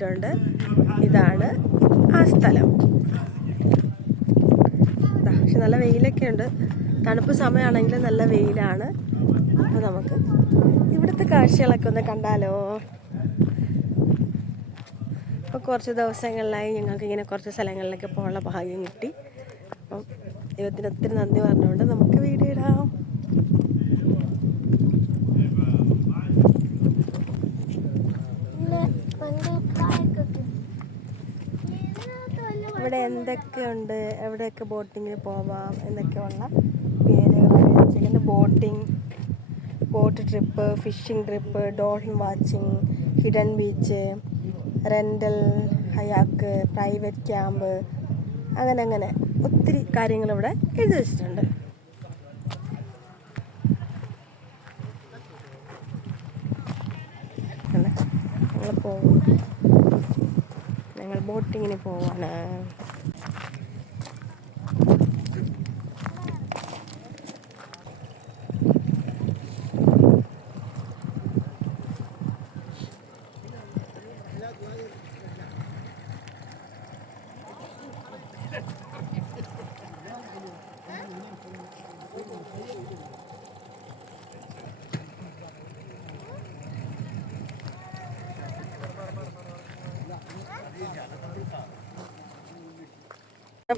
വെച്ചിട്ടുണ്ട് ഇതാണ് ആ സ്ഥലം. പക്ഷെ നല്ല വെയിലൊക്കെ ഉണ്ട്. തണുപ്പ് സമയമാണെങ്കിൽ നല്ല വെയിലാണ്. അപ്പോൾ നമുക്ക് ഇവിടുത്തെ കാഴ്ചകളൊക്കെ ഒന്ന് കണ്ടാലോ? ഇപ്പോൾ കുറച്ച് ദിവസങ്ങളിലായി ഞങ്ങൾക്ക് ഇങ്ങനെ കുറച്ച് സ്ഥലങ്ങളിലൊക്കെ പോകാനുള്ള ഭാഗ്യം കിട്ടി. അപ്പം ദൈവത്തിന് ഒത്തിരി നന്ദി പറഞ്ഞുകൊണ്ട് നമുക്ക് വീഡിയോ ഇടാം. ഇവിടെ എന്തൊക്കെയുണ്ട്? എവിടെയൊക്കെ ബോട്ടിങ്ങിന് പോവാം? എന്നൊക്കെയുള്ള പേരുകൾ boating boat trip fishing trip dolphin watching hidden beach rental kayak private camp അങ്ങനെ അങ്ങനെ ഒത്തിരി കാര്യങ്ങൾ ഇവിടെ എഴുതി വെച്ചിട്ടുണ്ട്. ബോട്ടിങ്ങിന് പോവാണ്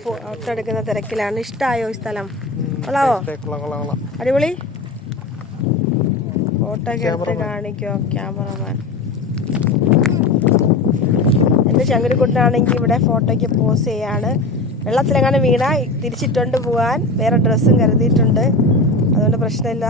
ഫോട്ടോ എടുക്കുന്ന തിരക്കിലാണ്. ഇഷ്ടമായോ ഈ സ്ഥലം? കൊള്ളാവോ? അടിപൊളി. ഫോട്ടോ ഒക്കെ എടുത്ത് കാണിക്കോ ക്യാമറമാൻ. എന്റെ ചങ്കരിക്കുട്ടനാണെങ്കിൽ ഇവിടെ ഫോട്ടോയ്ക്ക് പോസ് ചെയ്യാണ്. വെള്ളത്തിലെങ്ങാനും വീണ തിരിച്ചിട്ടുണ്ട് പോകാൻ വേറെ ഡ്രസ്സും കരുതിയിട്ടുണ്ട്. അതുകൊണ്ട് പ്രശ്നമില്ല.